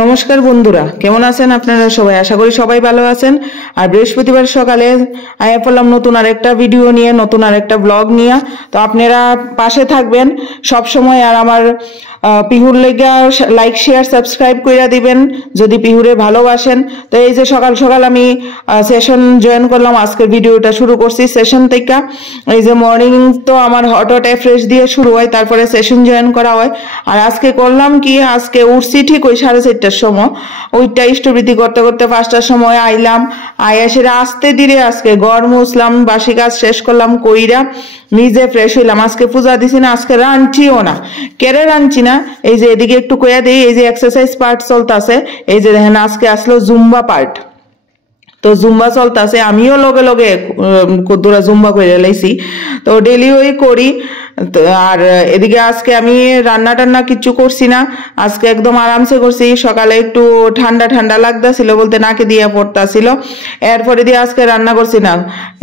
নমস্কার বন্ধুরা, কেমন আছেন আপনারা সবাই? আশা করি সবাই ভালো আছেন। আর বৃহস্পতিবার সকালে আয়া পড়লাম নতুন আরেকটা ভিডিও নিয়ে, নতুন আরেকটা ব্লগ নিয়ে। তো আপনারা পাশে থাকবেন সব সময়। আর আমার পিহুর লেগা লাইক শেয়ার সাবস্ক্রাইব করে দিবেন যদি পিহুরে ভালোবাসেন। তো এই যে সকাল সকাল আমি সেশন জয়েন করলাম, আজকের ভিডিওটা শুরু করছি সেশন থেকে। এই যে মর্নিং তো আমার হট ফ্রেশ দিয়ে শুরু হয়, তারপরে সেশন জয়েন করা হয়। আর আজকে করলাম কি, আজকে উঠছি ঠিক ওই 4:30টার সময়। ওইটা ইষ্টবৃত্তি করতে করতে 5টার সময় আইলাম। সেটা আসতে ধীরে আজকে ঘর মুছলাম, বাসি কাজ শেষ করলাম, কইরা নিজে ফ্রেশ হইলাম। আজকে পূজা দিছি না, আজকে রাঁধছিও না। কেড়ে রাঁধছি না, এই যে এদিকে একটু কইয়া দিই, এই যে এক্সারসাইজ পার্ট চলতেছে। এই যে দেখেন আজকে আসলো জুম্বা পার্ট। তো জুম্বা চলতেছে, আমিও লগে লগে কদ্দুরা জুম্বা করে লাইছি। তো ডেলি ওই করি। আর এদিকে আজকে আমি রান্না টান্না কিচ্ছু করছি না, আজকে একদম আরামসে করছি। সকালে একটু ঠান্ডা ঠান্ডা লাগতেছিল, বলতে নাকে দিয়ে পড়তাছিল, এরপরে দিয়ে আজকে রান্না করছি না।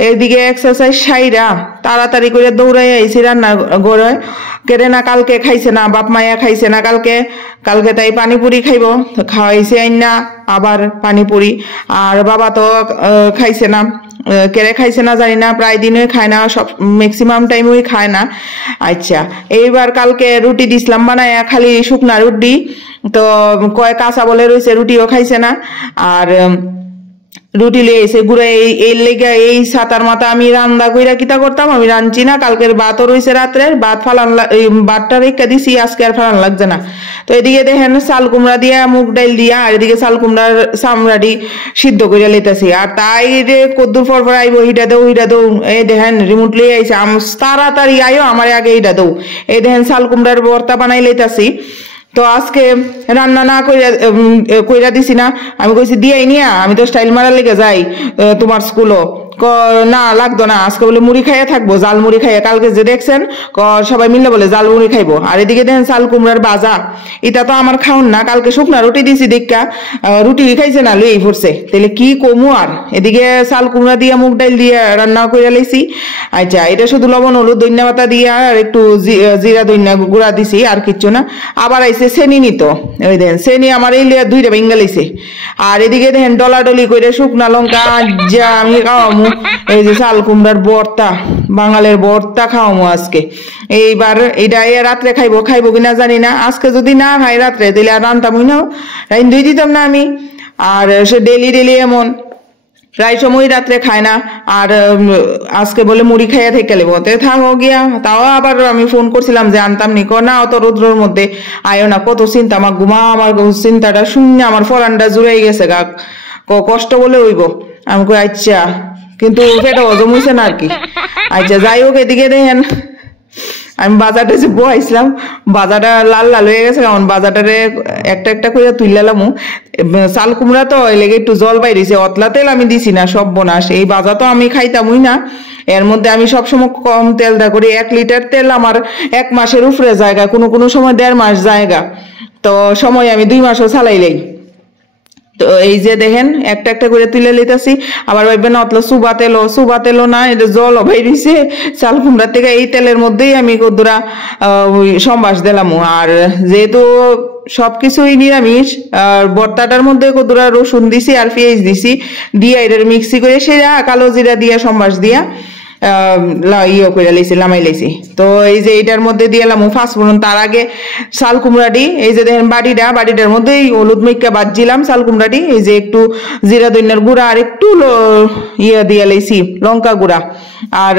এদিকে এক্সারসাইজ সাইরা তাড়াতাড়ি করে দৌড়াই আইছি রান্না করে। কেড়ে না কালকে খাইছে না, বাপ মায়া খাইছে না কালকে। তাই পানিপুরি খাইব, খাওয়াইছে আইনা আবার পানিপুরি। আর বাবা তো খাইছে না, কেড়ে খাইছে না জানি না, প্রায় দিনে খায় না, সব ম্যাক্সিমাম টাইমই খায় না। আচ্ছা, এইবার কালকে রুটি দিছিলাম বানায়, খালি শুকনা রুটি। তো কয় কাঁচা বলে রয়েছে, রুটিও খাইছে না। আর রুটি লিয়েছে গুড়া, এই লেগে এই সাতার মাথা আমি রান্না কইরা কিতা করতাম, আমি রাঁধছি না। কালকের ভাতও রয়েছে, রাত্রের ভাত ফালান, ভাতটা রেখা দিছি, আজকে আর ফালান লাগছে না। তো এদিকে দেখেন চাল কুমড়া দিয়া মুগ ডাইল দিয়া, আর এদিকে চাল কুমড়ার চামড়াটি সিদ্ধ করে লেতেছি। আর তাই রে কদ্দুর পর আইব, হিটা দেও হিটা দেও। এই দেখেন রিমোট লিয়ে আইছে, তাড়াতাড়ি আইও, আমার আগে এইটা দেও। এই দেখেন চাল কুমড়ার ভর্তা বানাই লেতেছি। তো আজকে রান্না না কইরা দিছি না, আমি কইছি দিয়াই নিয়া, আমি তো স্টাইল মারার লেগে যাই তোমার স্কুলও। না লাগতো না, আজকে বলে মুড়ি খাইয়া থাকবো, জাল মুড়ি খাইয়া। কালকে যে দেখছেন সবাই মিলে বলে জাল মুড়ি খাইবো। আর এদিকে দেখেন চাল কুমড়ার বাজা, এটা তো আমার খাউন না। কালকে শুকনা রুটি দিছি দেখা রুটি খাইছে না, লই পড়ছে, তাহলে কি কমু। আর এদিকে চাল কুমড়া দিয়া মুগ ডাইল দিয়ে রান্না করে লাইছি। আচ্ছা, এটা শুধু লবণ হলুদ ধনিয়া পাতা দিয়া আর একটু জিরা ধনিয়া গুঁড়া দিছি, আর কিচ্ছু না। আবার আইছে চেনি নিত, ওই দেখেন চেনি আমার এই দুইটা ভেঙ্গা লাইছে। আর এদিকে দেখেন ডলাডলি করে শুকনা লঙ্কা যা আমি খাওয়ামু। এই যে চাল কুমড়ার ভর্তা, বাঙালির ভর্তা খাওয়ামু আজকে। এইবার এইটা রাত্রে খাইবো কিনা জানি না। আজকে যদি না খাই রাত্রে, তাহলে আর রান্তামই না, রাইন দিতাম না আমি। আর সে ডেলি এমন প্রায় সময় রাত্রে খায় না। আর আজকে বলে মুড়ি খাইয়া থেকে লেবো, থাকো গিয়া। তাও আবার আমি ফোন করছিলাম যে আনতাম নি, না অত রৌদ্রের মধ্যে আয়ো না, কত চিন্তা। আমার ঘুমা, আমার চিন্তাটা শূন্য, আমার ফরানটা জুড়াই গেছে গা, কষ্ট বলে হইব। আমি কই আচ্ছা, কিন্তু পেটে হজম হইছে না আর কি। আচ্ছা যাই হোক, এদিকে দেখেন আমি বাজারটা যে বহাইছিলাম, বাজারটা লাল লাল হয়ে গেছে, কারণ বাজারটারে একটা একটা করে তুললাম। চাল কুমড়া তো এই লেগে একটু জল বাইরেছে, অতলা তেল আমি দিছি না, সব বোনাস। এই বাজা তো আমি খাইতামই না, এর মধ্যে আমি সবসময় কম তেল দা করি। 1 লিটার তেল আমার 1 মাসের উপরে জায়গা, কোনো সময় 1.5 মাস জায়গা। তো সময় আমি 2 মাসও চালাইলেই। তো এই যে দেখেন একটা একটা করে তুলে লিতেছি। আবার ভাববেন না অতলা সুবা তেলও না, এটা জল বাইরেছে চাল কুমড়ার থেকে। এই তেলের মধ্যেই আমি কদ্দুরা সম্বাস দিলাম। আর যেহেতু সবকিছুই নিরামিষ, আর ভর্তাটার মধ্যে কদ্দুরা রসুন দিছি আর পেঁয়াজ দিছি, দিয়ে এটার মিক্সি করে সেরা কালো জিরা দিয়া সম্বাস দিয়া ইয়ে করে লাইছি, লামাই লাইছি। তো এই যে এটার মধ্যে দিয়ে এলাম ফাঁসফোড়ন। তার আগে চাল কুমড়াটি, এই যে দেখেন বাটিটার মধ্যেই হলুদ মেখা বাজছিলাম চাল কুমড়াটি। এই যে একটু জিরা ধনিয়ার গুঁড়া আর একটু ইয়ে দিয়ে লাইছি লঙ্কা গুঁড়া আর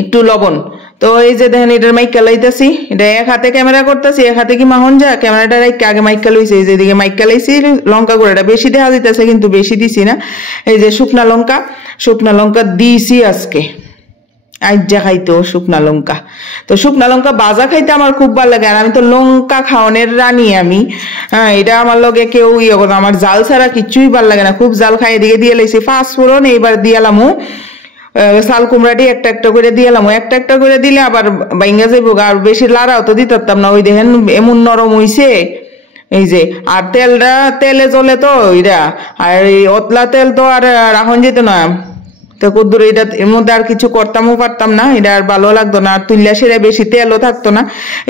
একটু লবণ। তো এই যে দেখেন এটার মাইকা লাইতেছি, এটা এক হাতে ক্যামেরা করতেছি, এক হাতে কি মাহন যা ক্যামেরাটা রাখি আগে মাইকা লইছি। এই যে এদিকে মাইকা লাইছি, লঙ্কা গুঁড়াটা বেশি দেখা দিতেছে কিন্তু বেশি দিছি না। এই যে শুকনা লঙ্কা দিছি আজকে, আইজা খাইতো শুকনা লঙ্কা। তো শুকনা লঙ্কা বাজা খাইতে আমার খুব ভালো লাগে। আর আমি তো লঙ্কা খাওয়ানোর রানী আমি, হ্যাঁ, এটা আমার লগে কেউ ইয়ে করে। আমার জাল ছাড়া কিচ্ছুই ভালো লাগে না, খুব জাল খাই। এদিকে দিয়ে লাইছি ফাঁসফোড়ন, এইবার দিয়ালাম চাল কুমড়াটি একটা একটা করে দিয়ালাম। একটা একটা করে দিলে আবার বাইঙ্গা যাইবো, আর বেশি লাড়াও তো দিতাম না। ওই দেখেন এমন নরম হইছে, এই যে। আর তেলে জ্বলে তো এটা, আর এই অতলা তেল তো আর রাখন যেত না। তো কদ্দুর এটা এর মধ্যে আর কিছু করতামও পারতাম না, এটা আর ভালো লাগতো না। আর তুললা সেরা বেশি তেলও থাকতো না।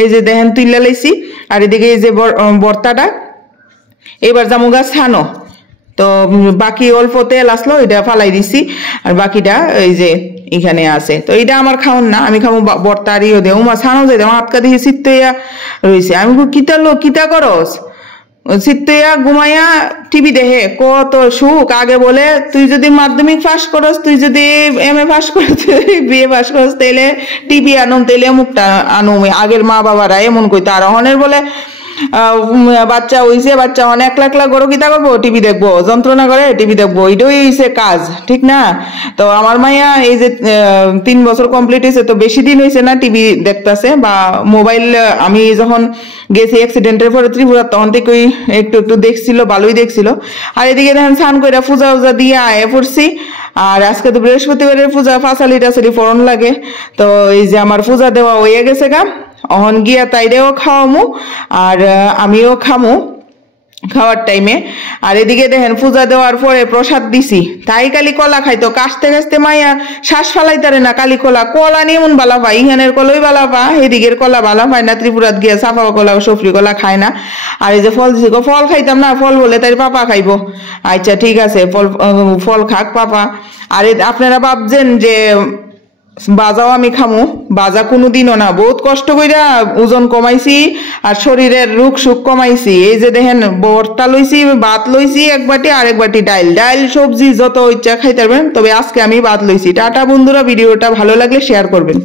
এই যে দেখেন তুললা লাইছি। আর এদিকে এই যে ভর্তাটা, এবার জামুগা ছানো। তো বাকি অল্প তেল আসলো, এটা ফালাই দিছি, আর বাকিটা এই যে এখানে আছে। তো এটা আমার খাওন না, আমি খাবো বর্তারিও দেও মা ছানো যাই হাতকা দিয়ে চিত্তইয়া রয়েছে। আমি কিতা করস, চিত্তইয়া ঘুমাইয়া টিভি দেখে। কত সুখ। আগে বলে তুই যদি মাধ্যমিক পাস করস, তুই যদি MA পাস করস, BA পাস করস, তাইলে টিভি আনুম, তাইলে মুখটা আনুম। আগের মা বাবারা এমন কইতো। আর অহনের বলে বাচ্চা হইছে, বাচ্চা অনেক লাখ লাখ গরো কিতা করবো, টিভি দেখবো, যন্ত্রণা করে টিভি দেখবো, এটাই হইছে কাজ, ঠিক না? তো আমার মাইয়া এই যে 3 বছর কমপ্লিট হয়েছে, তো বেশি দিন হয়েছে না টিভি দেখতেছে বা মোবাইল। আমি যখন গেছি অ্যাক্সিডেন্টের পরে ত্রিপুরা, তখন থেকে একটু একটু দেখছিল, ভালোই দেখছিল। আর এদিকে দেখেন স্নান করে পূজা উজা দিয়ে আয়ে পড়ছি। আর আজকে তো বৃহস্পতিবারের পূজা, ফাঁসালি টাসালি ফোড়ন লাগে। তো এই যে আমার পূজা দেওয়া হয়ে গেছে গা, অহন গিয়া তাইরেও খাওয়ামু আর আমিও খামু খাওয়ার টাইমে। আর এদিকে দেখেন পূজা দেওয়ার পরে প্রসাদ দিছি, তাই কালি কলা খাইতো। কাশতে কাশতে মাইয়া শ্বাস ফালাইতারে না। কালি কলা নিয়ে এমন বালা পায়, ইহানের কলই বালা পা, এদিকের কলা বালা পায় না। ত্রিপুরাত গিয়া সাফা কলা, সফরি কলা খায় না। আর এই যে ফল দিছি, ফল খাইতাম না, ফল বলে তাই পাপা খাইবো। আচ্ছা ঠিক আছে, ফল খাক পাপা। আর আপনারা ভাবছেন যে বাজাও আমি খামু, বাজা কোনোদিনও না। বহুত কষ্ট কইরা ওজন কমাইছি আর শরীরের রোগ সুখ কমাইছি। এই যে দেখেন ভর্তা লইছি, ভাত লইছি 1 বাটি, আর 1 বাটি ডাইল সবজি যত ইচ্ছা খাইতে পারবেন। তবে আজকে আমি ভাত লইছি। টাটা বন্ধুরা, ভিডিওটা ভালো লাগলে শেয়ার করবেন।